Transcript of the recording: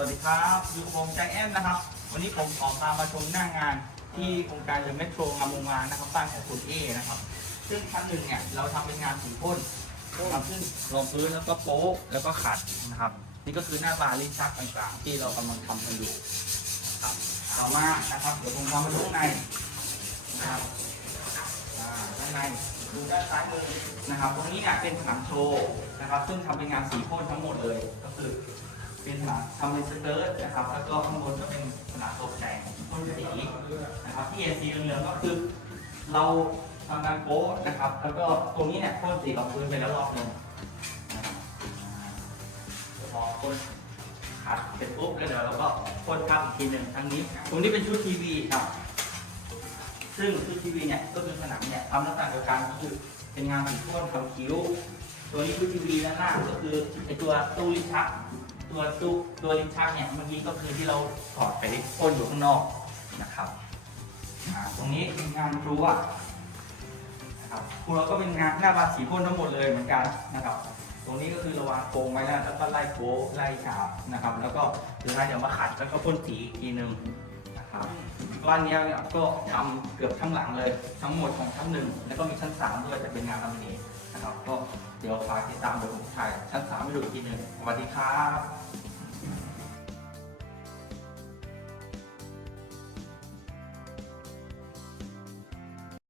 วัสดีครับอยู่กับผมใจแอนนะครับ วันนี้ผมขอพามาชมหน้างานที่โครงการเดอะเมโทรงามวงวานนะครับบ้านของคุณเอนะครับ ซึ่งชั้นหนึ่งเนี่ยเราทำเป็นงานสีพ่นนะครับซึ่งรองพื้นแล้วก็โป๊ะแล้วก็ขัดนะครับ นี่ก็คือหน้าบานลิ้นชักต่างๆ ที่เรากำลังทำกันอยู่ครับต่อมานะครับเดี๋ยวผมพามาดูข้างในนะครับข้างในดูด้านซ้ายมือนะครับ ตรงนี้เนี่ยเป็นผนังโชว์นะครับ ซึ่งทำเป็นงานสีพ่นทั้งหมดเลยก็คือ เป็นผนังทำเป็นสเกิร์ตนะครับ แล้วก็ข้างบนก็เป็นผนังตกแต่งพ่นสีนะครับที่เอซีเหลืองก็คือ เราทำการโป๊นะครับ แล้วก็ตรงนี้เนี่ยพ่นสีรองพื้นไปแล้วรอบหนึงนะครับอ่าพอพ่นขัดเสร็จปุ๊บแล้วเดี๋ยวเราก็พ่นทับอีกทีหนึ่งทั้งนี้ ตรงนี้เป็นชุดทีวีครับ ซึ่งชุดทีวีเนี่ยก็คือผนังเนี่ยทำลักษณะเดียวกันก็คือเป็นงานสีพ่นทำคิ้ว ตัวนี้ชุดทีวีด้านหน้าก็คือไอตัวตู้ลิ้นชัก ตัวตู้ตัวลิ้นชักเนี่ยเมื่อกี้ก็คือที่เราถอดไปพ่นอยู่ข้างนอกนะครับตรงนี้เป็นงานครัวนะครับครัวก็เป็นงานหน้าบานสีพ่นทั้งหมดเลยเหมือนกันนะครับ ตรงนี้ก็คือระวางโครงไว้แล้วแล้วก็ไล่โค้ไล่ฉาบนะครับ แล้วก็ถ้าเดี๋ยวมาขัดแล้วก็พ่นสีอีกทีหนึ่ง นะครับบ้านเนี้ยเนี่ยก็ทำเกือบทั้งหลังเลย ทั้งหมดของชั้นหนึ่งแล้วก็มีชั้นสามด้วยจะเป็นงานลามิเนตนะครับ ก็เดี๋ยวฝากติดตามดูผมถ่ายชั้นสามให้ดูอีกทีหนึ่งสวัสดีครับ